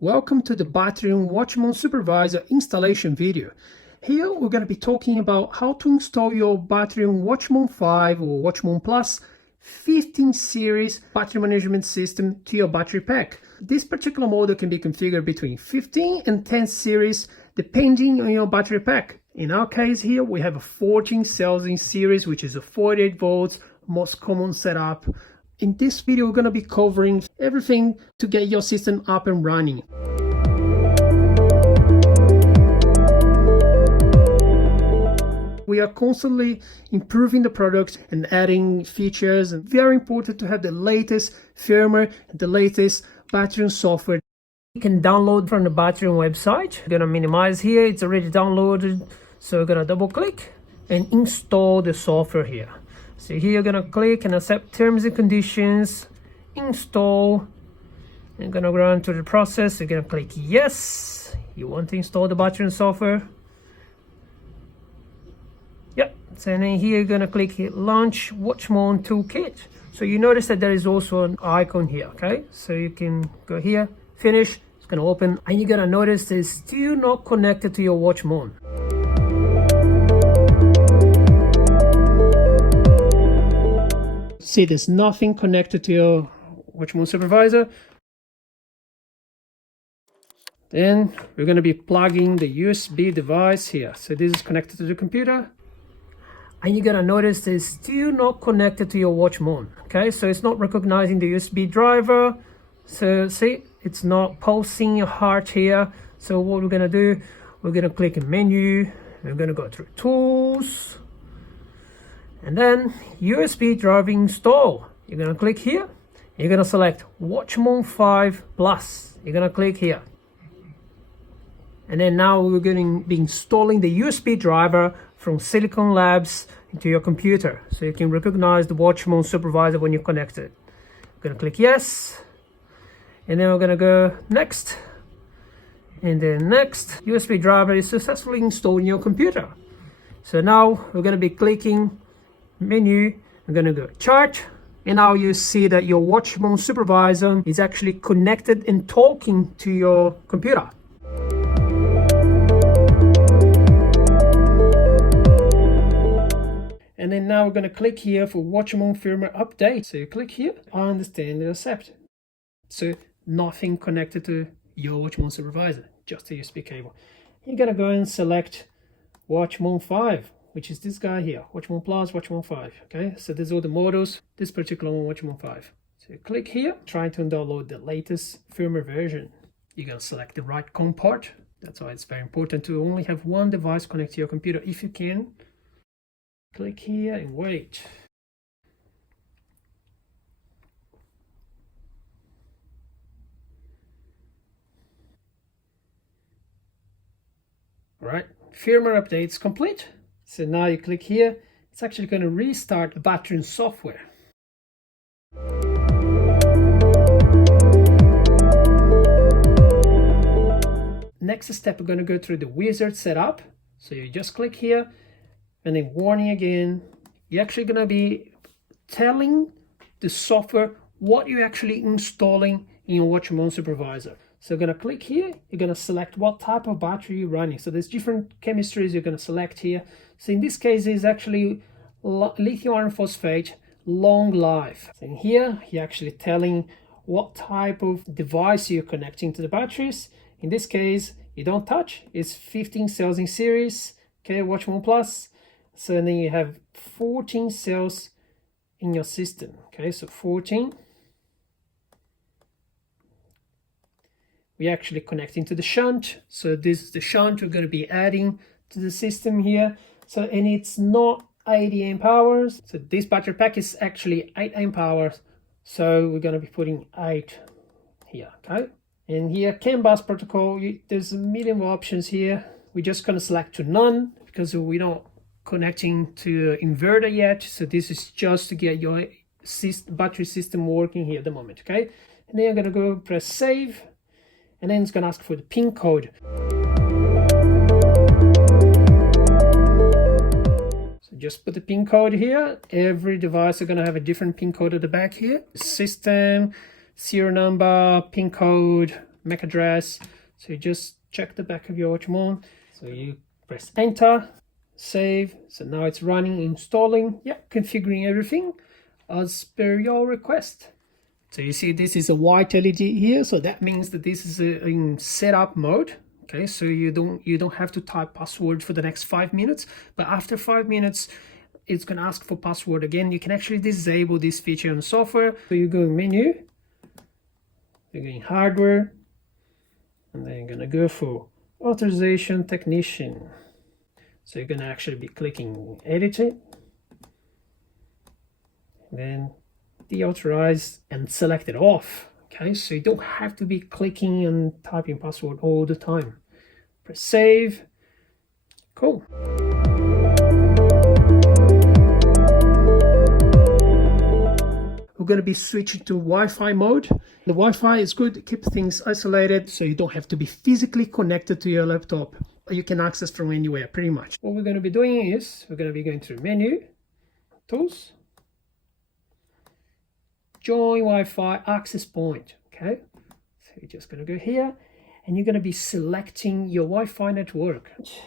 Welcome to the Batrium Watchman Supervisor installation video. Here we're going to be talking about how to install your Batrium Watchman 5 or Watchman Plus 15 series battery management system to your battery pack. This particular model can be configured between 15 and 10 series depending on your battery pack. In our case here we have a 14 cells in series, which is a 48 volts, most common setup. In this video we're going to be covering everything to get your system up and running. We are constantly improving the product and adding features, and very important to have the latest firmware and the latest Batrium software. You can download from the Batrium website. I'm gonna minimize here, it's already downloaded, so we're gonna double click and install the software here. So here you're gonna click and accept terms and conditions, install. You're gonna run through the process. You're gonna click yes, you want to install the Batrium software. Yep, so then here you're gonna click here, launch Watchman toolkit. So you notice that there is also an icon here, okay? So you can go here, finish, it's gonna open, and you're gonna notice it's still not connected to your Watchman. See, there's nothing connected to your Watchman supervisor. Then we're gonna be plugging the USB device here. So this is connected to the computer. And you're gonna notice it's still not connected to your Watchman, okay? So it's not recognizing the USB driver. So see, it's not pulsing your heart here. So what we're gonna do, we're gonna click in menu, we're gonna go through tools, and then USB driver install. You're gonna click here, you're gonna select Watchman 5 Plus. You're gonna click here. And then now we're going to be installing the USB driver from Silicon Labs into your computer, so you can recognize the Watchman supervisor when you connect it. I'm going to click yes, and then we're going to go next, and then next. USB driver is successfully installed in your computer. So now we're going to be clicking menu, we're going to go chart, and now you see that your Watchman supervisor is actually connected and talking to your computer. And then now we're going to click here for Watchman firmware update. So you click here, I understand and accept. So nothing connected to your Watchman supervisor, just a USB cable. You're going to go and select Watchman 5, which is this guy here, Watchman Plus, Watchman 5. Okay, so these are the models, this particular one, Watchman 5. So you click here, trying to download the latest firmware version. You're going to select the right COM port. That's why it's very important to only have one device connected to your computer if you can. Click here and wait. Alright, firmware updates complete. So now you click here, it's actually going to restart the Batrium software. Next step, we're going to go through the wizard setup. So you just click here, and then warning again, you're actually going to be telling the software what you're actually installing in your Watchman supervisor. So you're going to click here, you're going to select what type of battery you're running. So there's different chemistries you're going to select here. So in this case, it's actually lithium iron phosphate, long life. So in here, you're actually telling what type of device you're connecting to the batteries. In this case, you don't touch, it's 15 cells in series, okay, Watchman Plus. So then you have 14 cells in your system, okay, so 14. We're actually connecting to the shunt, so this is the shunt we're going to be adding to the system here. So, and it's not 80 amp hours, so this battery pack is actually 8 amp hours, so we're going to be putting 8 here, okay. And here, CAN bus protocol, there's a million of options here. We're just going to select to none because we don't connecting to inverter yet, so this is just to get your battery system working here at the moment, okay. And then I'm gonna go press save, and then it's gonna ask for the pin code. So So just put the pin code here. Every device is going to have a different pin code at the back here. System, serial number, pin code, MAC address. So you just check the back of your watch mount. So you press enter, save. So now it's running, installing, yeah, configuring everything as per your request. So you see this is a white LED here, so that means that this is in setup mode. Okay, so you don't have to type password for the next 5 minutes, but after 5 minutes it's going to ask for password again. You can actually disable this feature on software. So you go in menu, you're going hardware, and then you're going to go for authorization technician. So you're going to actually be clicking edit it, then deauthorize and select it off. Okay, so you don't have to be clicking and typing password all the time. Press save. Cool. We're going to be switching to Wi-Fi mode. The Wi-Fi is good to keep things isolated, so you don't have to be physically connected to your laptop. You can access from anywhere, pretty much. What we're going to be doing is we're going to be going through menu, tools, join Wi-Fi access point. Okay, so you're just going to go here and you're going to be selecting your Wi-Fi network. Let's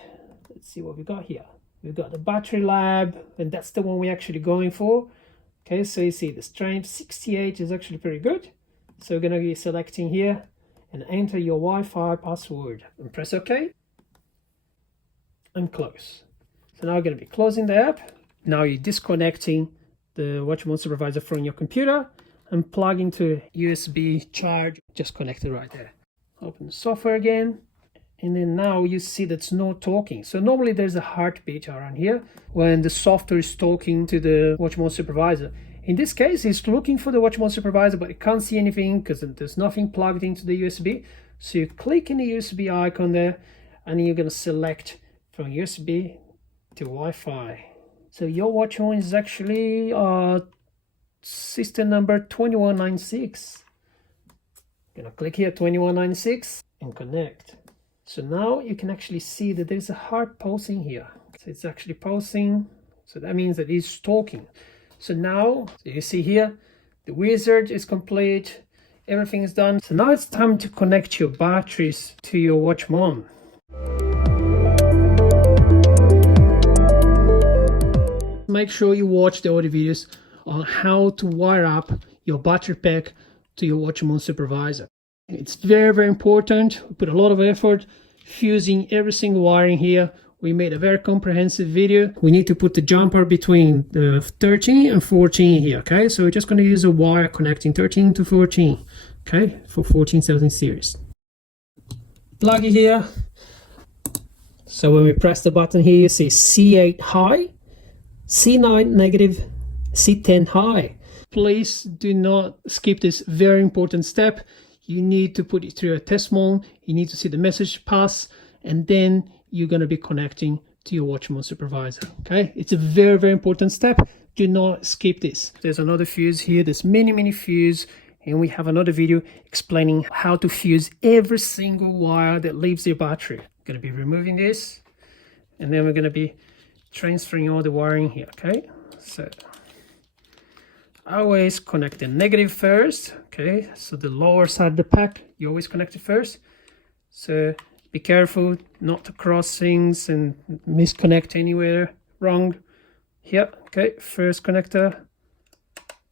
see what we got here. We've got the battery lab, and that's the one we're actually going for. Okay, so you see the strength 68 is actually pretty good. So we're going to be selecting here and enter your Wi-Fi password and press OK and close. So now we're going to be closing the app. Now you're disconnecting the watch mode supervisor from your computer and plug into USB charge, just connected right there. Open the software again, and then now you see that's no talking. So normally there's a heartbeat around here when the software is talking to the watch mode supervisor. In this case, it's looking for the watch mode supervisor, but it can't see anything because there's nothing plugged into the USB. So you click in the USB icon there, and you're going to select from USB to Wi-Fi. So your watch mode is actually system number 2196. Gonna click here 2196 and connect. So now you can actually see that there's a heart pulsing here. So it's actually pulsing. So that means that it's talking. So now, so you see here, the wizard is complete. Everything is done. So now it's time to connect your batteries to your watch mount. Make sure you watch the other videos on how to wire up your battery pack to your watch mount supervisor. It's very, very important. We put a lot of effort fusing every single wiring here. We made a very comprehensive video. We need to put the jumper between the 13 and 14 here, okay? So we're just going to use a wire connecting 13 to 14, okay, for 14,000 series. Plug it here. So when we press the button here, you see C8 high, C9 negative, C10 high. Please do not skip this very important step. You need to put it through a test mode. You need to see the message pass, and then you're going to be connecting to your watch mode supervisor. Okay, it's a very, very important step. Do not skip this. There's another fuse here. There's many fuse, and we have another video explaining how to fuse every single wire that leaves your battery. I'm going to be removing this, and then we're going to be transferring all the wiring here. Okay, so always connect the negative first. Okay, so the lower side of the pack, you always connect it first. So be careful not to cross things and misconnect anywhere wrong. Here, okay, first connector,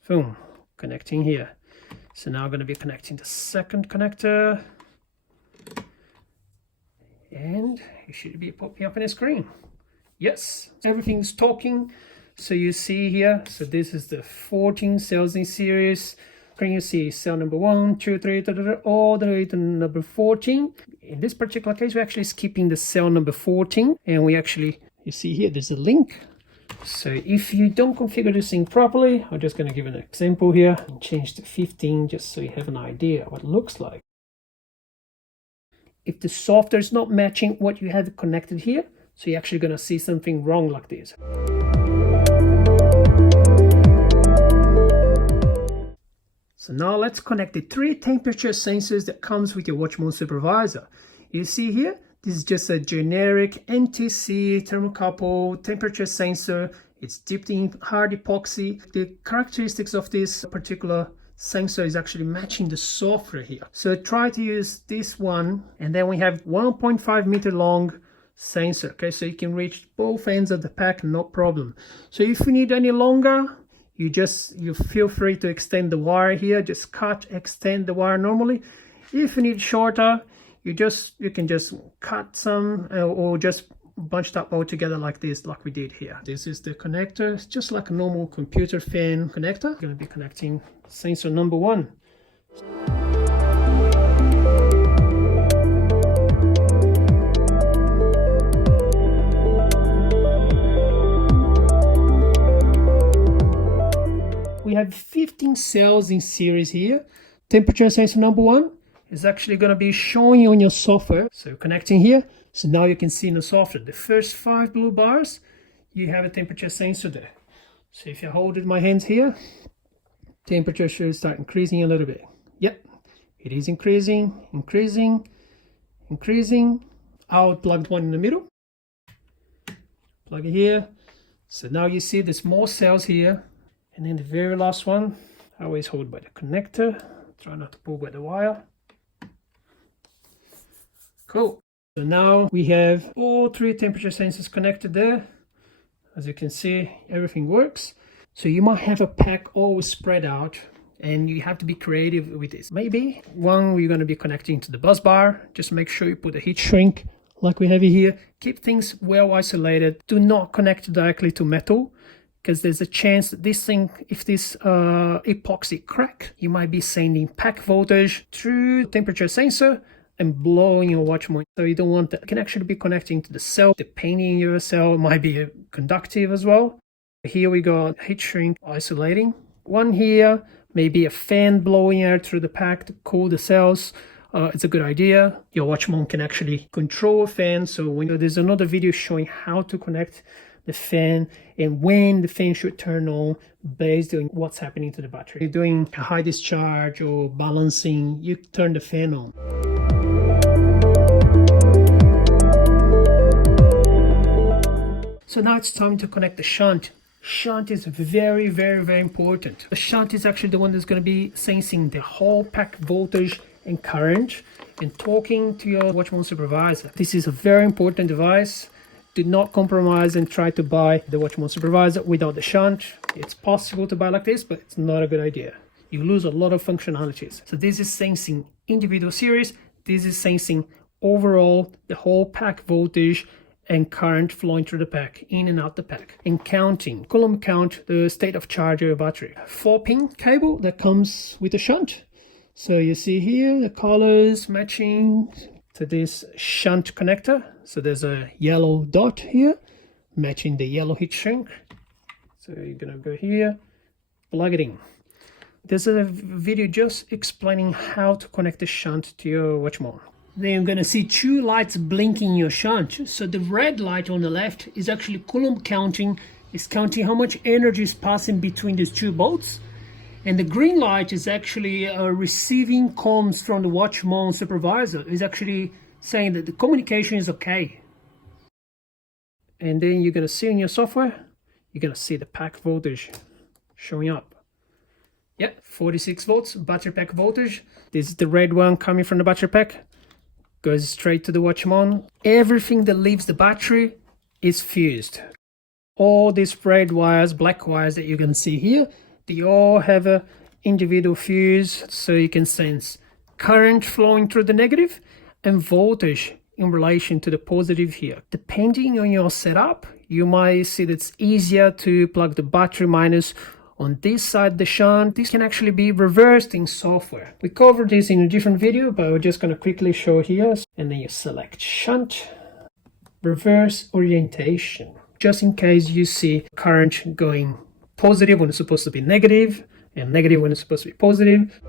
boom, connecting here. So now I'm going to be connecting the second connector, and it should be popping up on the screen. Yes, everything's talking. So you see here, so this is the 14 cells in series. Can you see cell number 1, 2, 3, all the way to number 14. In this particular case, we're actually skipping the cell number 14, and we actually, you see here, there's a link. So if you don't configure this thing properly, I'm just going to give an example here and change to 15 just so you have an idea what it looks like. If the software is not matching what you have connected here, so you're actually going to see something wrong like this. So now let's connect the 3 temperature sensors that comes with your watch mode supervisor. You see here, this is just a generic NTC thermocouple temperature sensor. It's dipped in hard epoxy. The characteristics of this particular sensor is actually matching the software here. So try to use this one, and then we have 1.5 meter long sensor. Okay, so you can reach both ends of the pack, no problem. So if you need any longer, you feel free to extend the wire here. Just extend the wire normally. If you need shorter, you can just cut some or just bunch it up all together like this, like we did here. This is the connector. It's just like a normal computer fan connector. I'm going to be connecting sensor number 1. We have 15 cells in series here. Temperature sensor number 1 is actually going to be showing on your software. So connecting here. So now you can see in the software, the first 5 blue bars, you have a temperature sensor there. So if you hold it in my hands here, temperature should start increasing a little bit. Yep, it is increasing. I'll plug one in the middle. Plug it here. So now you see there's more cells here. And then the very last one, I always hold by the connector. Try not to pull by the wire. Cool. So now we have all 3 temperature sensors connected there. As you can see, everything works. So you might have a pack all spread out, and you have to be creative with this. Maybe one we're going to be connecting to the bus bar. Just make sure you put a heat shrink like we have it here. Keep things well isolated. Do not connect directly to metal, because there's a chance that this thing, if this epoxy crack, you might be sending pack voltage through the temperature sensor and blowing your watch monitor. So you don't want that. It can actually be connecting to the cell. The painting in your cell might be conductive as well. Here we got heat shrink isolating. One here, maybe a fan blowing air through the pack to cool the cells. It's a good idea. Your watch mount can actually control a fan. So there's another video showing how to connect the fan and when the fan should turn on based on what's happening to the battery. If you're doing a high discharge or balancing, you turn the fan on. So now it's time to connect the shunt. Shunt is very, very, very important. The shunt is actually the one that's going to be sensing the whole pack voltage and current and talking to your watch mount supervisor. This is a very important device. Do not compromise and try to buy the watch mount supervisor without the shunt. It's possible to buy like this, but it's not a good idea. You lose a lot of functionalities. So this is sensing individual series. This is sensing overall the whole pack voltage and current flowing through the pack, in and out the pack, and counting, coulomb count the state of charge of your battery. 4-pin cable that comes with the shunt. So you see here the colors matching to this shunt connector. So there's a yellow dot here matching the yellow heat shrink. So you're gonna go here, plug it in. There's a video just explaining how to connect the shunt to your watch mount. Then you're going to see 2 lights blinking in your shunt. So the red light on the left is actually coulomb counting. It's counting how much energy is passing between these 2 bolts. And the green light is actually receiving comms from the watch mount supervisor. It's actually saying that the communication is okay. And then you're going to see in your software, you're going to see the pack voltage showing up. Yep, 46 volts, battery pack voltage. This is the red one coming from the battery pack. Goes straight to the watch mount. Everything that leaves the battery is fused. All these red wires, black wires that you're going to see here, they all have a individual fuse, so you can sense current flowing through the negative and voltage in relation to the positive here. Depending on your setup, you might see that it's easier to plug the battery minus on this side, the shunt. This can actually be reversed in software. We covered this in a different video, but we're just going to quickly show here. And then you select shunt, reverse orientation. Just in case you see current going positive when it's supposed to be negative, and negative when it's supposed to be positive.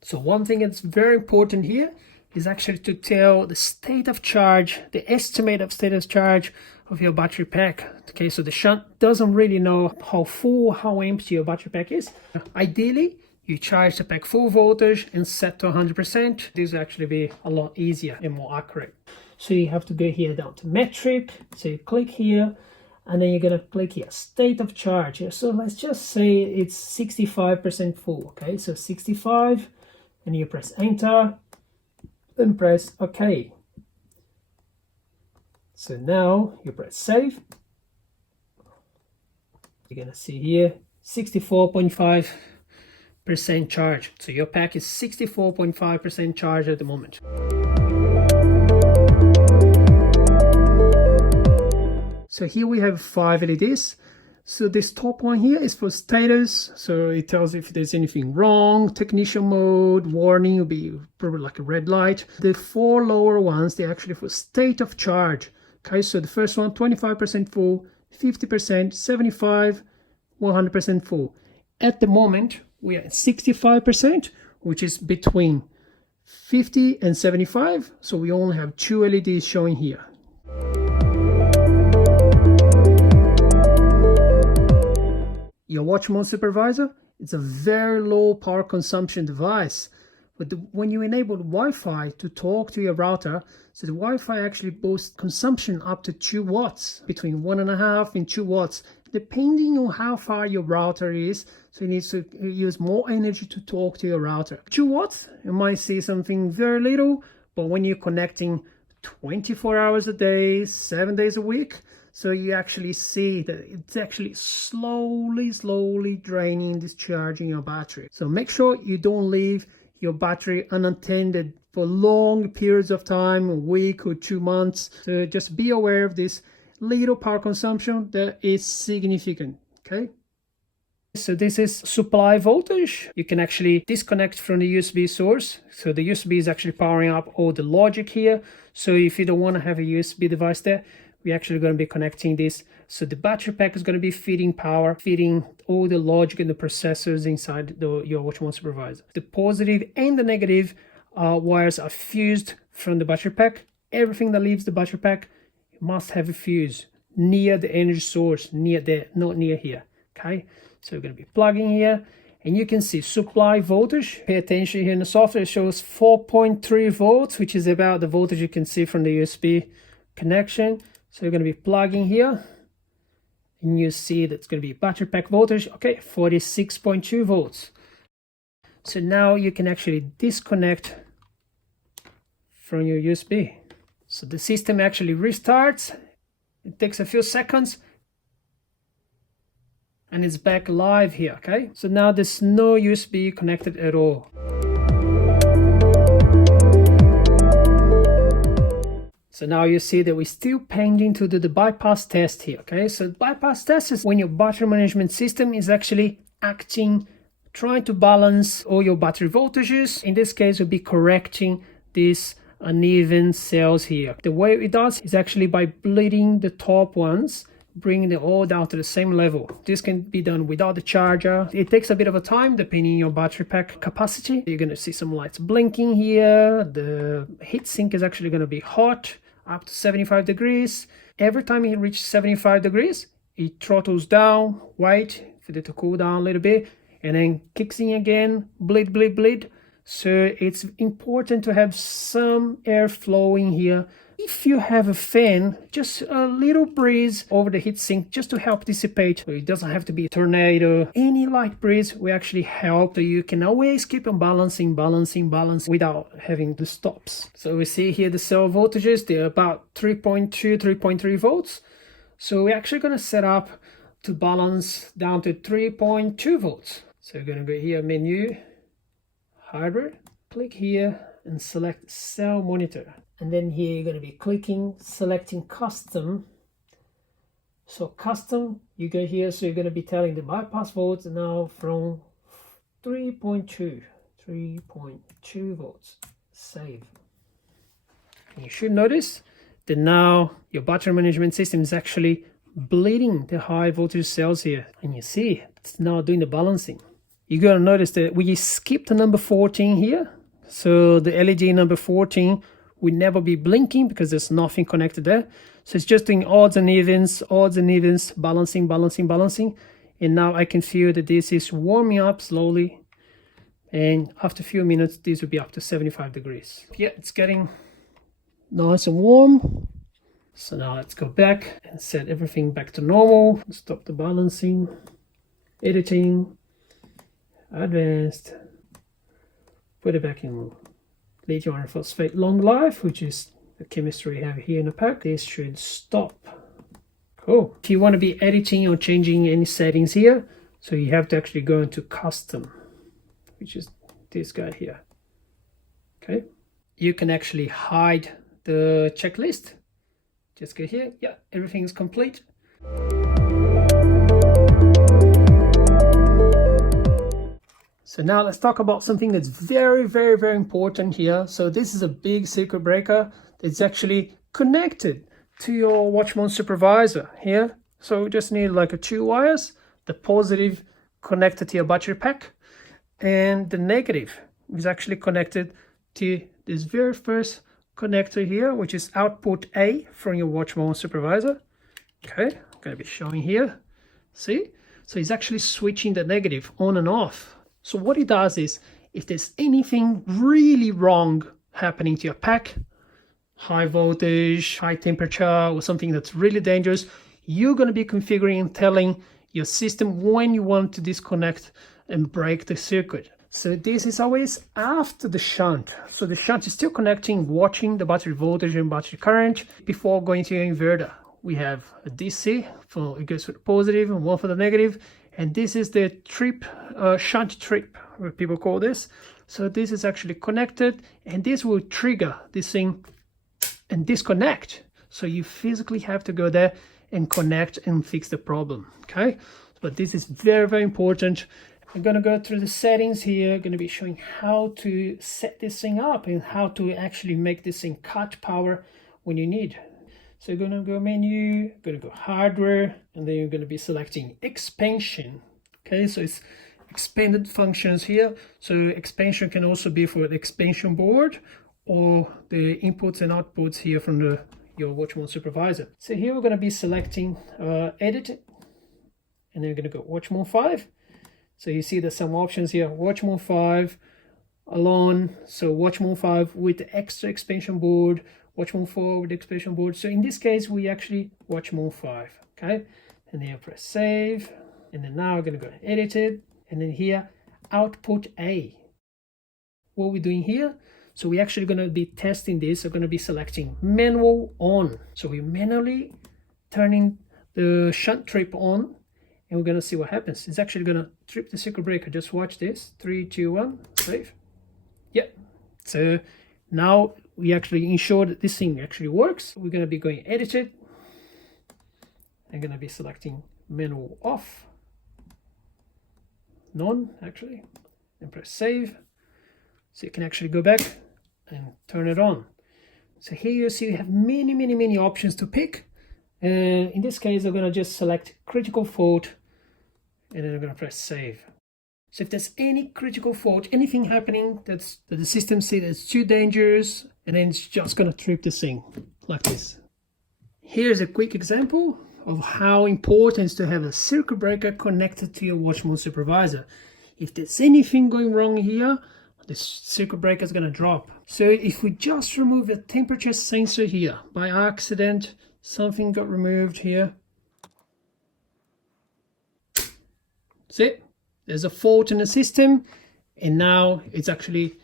So one thing that's very important here is actually to tell the state of charge, the estimate of state of charge of your battery pack. Okay, so the shunt doesn't really know how full, how empty your battery pack is. Ideally, you charge the pack full voltage and set to 100%. This will actually be a lot easier and more accurate. So you have to go here down to metric. So you click here, and then you're gonna click here, state of charge here. So let's just say it's 65% full, okay? So 65, and you press enter, then press OK. So now you press save. You're gonna see here 64.5% charge. So your pack is 64.5% charge at the moment. So here we have 5 LEDs. So this top one here is for status. So it tells if there's anything wrong, technician mode, warning will be probably like a red light. The 4 lower ones, they're actually for state of charge. Okay, so the first one, 25% full, 50%, 75, 100% full. At the moment, we are at 65%, which is between 50 and 75. So we only have 2 LEDs showing here. Your watch mode supervisor, it's a very low power consumption device. But when you enable Wi-Fi to talk to your router, so the Wi-Fi actually boosts consumption up to 2 watts, between 1.5 and 2 watts, depending on how far your router is. So it needs to use more energy to talk to your router. 2 watts, you might see something very little, but when you're connecting 24 hours a day, 7 days a week, so you actually see that it's actually slowly draining, discharging your battery. So make sure you don't leave your battery unattended for long periods of time, a week or 2 months. So just be aware of this little power consumption that is significant, okay? So this is supply voltage. You can actually disconnect from the USB source. So the USB is actually powering up all the logic here. So if you don't want to have a USB device there, we're actually going to be connecting this. So the battery pack is going to be feeding power, feeding all the logic and the processors inside your watch mode supervisor. The positive and the negative wires are fused from the battery pack. Everything that leaves the battery pack must have a fuse near the energy source, near there, not near here. Okay, so we're going to be plugging here, and you can see supply voltage. Pay attention here in the software, it shows 4.3 volts, which is about the voltage you can see from the USB connection. So you're going to be plugging here, and you see that's going to be battery pack voltage, okay, 46.2 volts. So now you can actually disconnect from your USB. So the system actually restarts. It takes a few seconds, and it's back live here, okay? So now there's no USB connected at all. So now you see that we're still pending to do the bypass test here, okay? So the bypass test is when your battery management system is actually acting, trying to balance all your battery voltages. In this case, we'll be correcting these uneven cells here. The way it does is actually by bleeding the top ones, bringing them all down to the same level. This can be done without the charger. It takes a bit of a time depending on your battery pack capacity. You're going to see some lights blinking here. The heatsink is actually going to be hot, up to 75 degrees. Every time it reaches 75 degrees, it throttles down, wait for it to cool down a little bit, and then kicks in again, bleed. So it's important to have some air flowing here. If you have a fan, just a little breeze over the heatsink just to help dissipate. It doesn't have to be a tornado. Any light breeze will actually help, so you can always keep on balancing without having the stops. So we see here the cell voltages, they're about 3.2, 3.3 volts. So we're actually going to set up to balance down to 3.2 volts. So we're going to go here, menu, hardware, click here and select cell monitor. And then here you're going to be clicking, selecting custom. So custom, you go here, so you're going to be telling the bypass volts now from 3.2 volts. Save. And you should notice that now your battery management system is actually bleeding the high voltage cells here. And you see, it's now doing the balancing. You're going to notice that we skipped the number 14 here. So the LED number 14 will never be blinking because there's nothing connected there. So it's just doing odds and evens, balancing. And now I can feel that this is warming up slowly. And after a few minutes, this will be up to 75 degrees. Yeah, it's getting nice and warm. So now let's go back and set everything back to normal. Stop the balancing, editing, advanced, put it back in lithium iron phosphate long life, which is the chemistry we have here in the pack. This should stop. Cool. If you want to be editing or changing any settings here, so you have to actually go into custom, which is this guy here. Okay. You can actually hide the checklist. Just go here. Yeah, everything is complete. So now let's talk about something that's very, very, very important here. So this is a big circuit breaker that's actually connected to your Watchman supervisor here. So we just need like 2 wires, the positive connected to your battery pack, and the negative is actually connected to this very first connector here, which is output A from your Watchman supervisor. Okay, I'm going to be showing here. See? So it's actually switching the negative on and off. So what it does is, if there's anything really wrong happening to your pack, high voltage, high temperature, or something that's really dangerous, you're going to be configuring and telling your system when you want to disconnect and break the circuit. So this is always after the shunt. So the shunt is still connecting, watching the battery voltage and battery current before going to your inverter. We have a DC, for it goes for the positive and one for the negative. And this is the trip, shunt trip, what people call this. So this is actually connected, and this will trigger this thing and disconnect. So you physically have to go there and connect and fix the problem, okay? But this is very, very important. I'm gonna go through the settings here. I'm gonna be showing how to set this thing up and how to actually make this thing cut power when you need. So you're gonna go menu, gonna go hardware, and then you're gonna be selecting expansion. Okay, so it's expanded functions here. So expansion can also be for the expansion board or the inputs and outputs here from your Watchman supervisor. So here we're gonna be selecting edit, and then we're gonna go Watchman 5. So you see there's some options here, Watchman 5 alone, so Watchman 5 with the extra expansion board, Watchman 4 with the expansion board. So in this case, we actually Watchman 5, okay? And then I press save, and then now we're gonna go edit it, and then here, output A. What we're doing here, so we're actually gonna be testing this. We're gonna be selecting manual on. So we're manually turning the shunt trip on, and we're gonna see what happens. It's actually gonna trip the circuit breaker. Just watch this, 3, 2, 1, save. Yep, so now we actually ensure that this thing actually works. We're going to be going edit it. I'm going to be selecting manual off, none actually, and press save. So you can actually go back and turn it on. So here you see you have many options to pick. And in this case, I'm going to just select critical fault, and then I'm going to press save. So if there's any critical fault, anything happening that the system sees that's too dangerous, and then it's just going to trip this thing like this. Here's a quick example of how important it is to have a circuit breaker connected to your Watchman supervisor. If there's anything going wrong here, the circuit breaker is going to drop. So if we just remove the temperature sensor here, by accident, something got removed here. See? There's a fault in the system, and now it's actually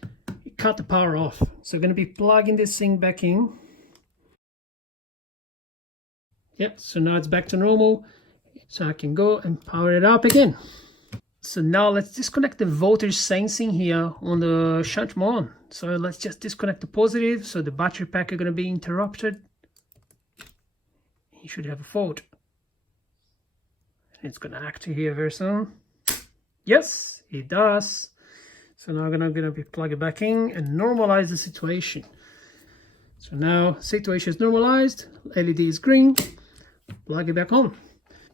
cut the power off. So we're going to be plugging this thing back in. Yep, so now it's back to normal. So I can go and power it up again. So now let's disconnect the voltage sensing here on the shunt mon. So let's just disconnect the positive. So the battery pack is going to be interrupted. You should have a fault. It's going to act here very soon. Yes, it does. So now I'm gonna be plug it back in and normalize the situation. So now situation is normalized, LED is green, plug it back on.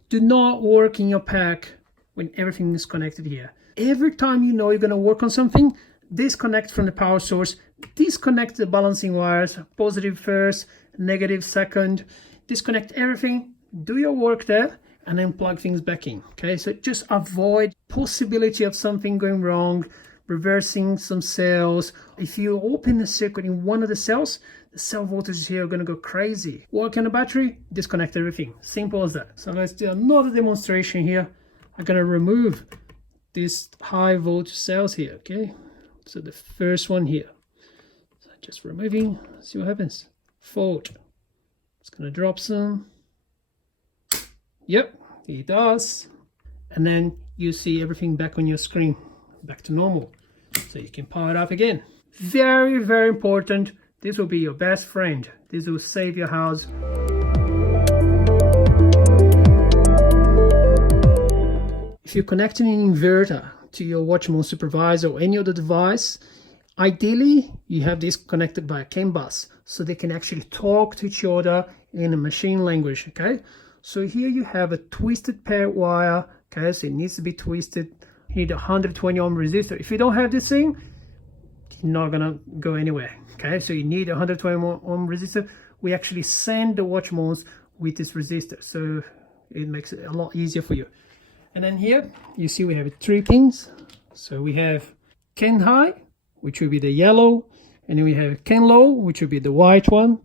Do not work in your pack when everything is connected here. Every time you know you're gonna work on something, disconnect from the power source, disconnect the balancing wires, positive first, negative second, disconnect everything, do your work there, and then plug things back in. Okay, so just avoid possibility of something going wrong, reversing some cells. If you open the circuit in one of the cells, the cell voltages here are going to go crazy. Work on the battery, disconnect everything. Simple as that. So let's do another demonstration here. I'm going to remove these high voltage cells here, okay? So the first one here. So just removing, see what happens. Fault. It's going to drop some. Yep, it does. And then you see everything back on your screen, back to normal. So you can power it up again. Very, very important. This will be your best friend. This will save your house. If you're connecting an inverter to your Watchman supervisor or any other device, ideally you have this connected by a CAN bus so they can actually talk to each other in a machine language, okay? So here you have a twisted pair wire, okay, so it needs to be twisted. You need a 120 ohm resistor. If you don't have this thing, you're not gonna go anywhere, okay? So you need a 120 ohm resistor. We actually send the Watchmans with this resistor, so it makes it a lot easier for you. And then here you see we have 3 pins. So we have CAN high, which will be the yellow, and then we have CAN low, which will be the white one,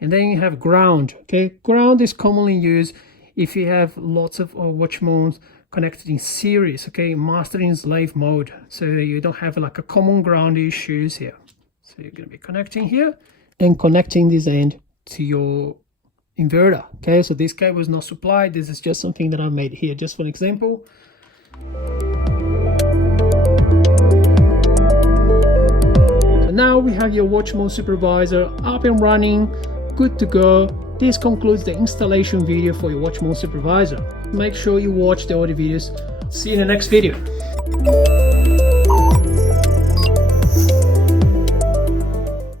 and then you have ground. Okay, ground is commonly used if you have lots of Watchmans connected in series, okay, master and slave mode, so you don't have like a common ground issues here. So you're going to be connecting here and connecting this end to your inverter, okay? So this cable is not supplied. This is just something that I made here just for an example. So now we have your Watchman supervisor up and running, good to go. This concludes the installation video for your Watchman supervisor. Make sure you watch the other videos. See you in the next video.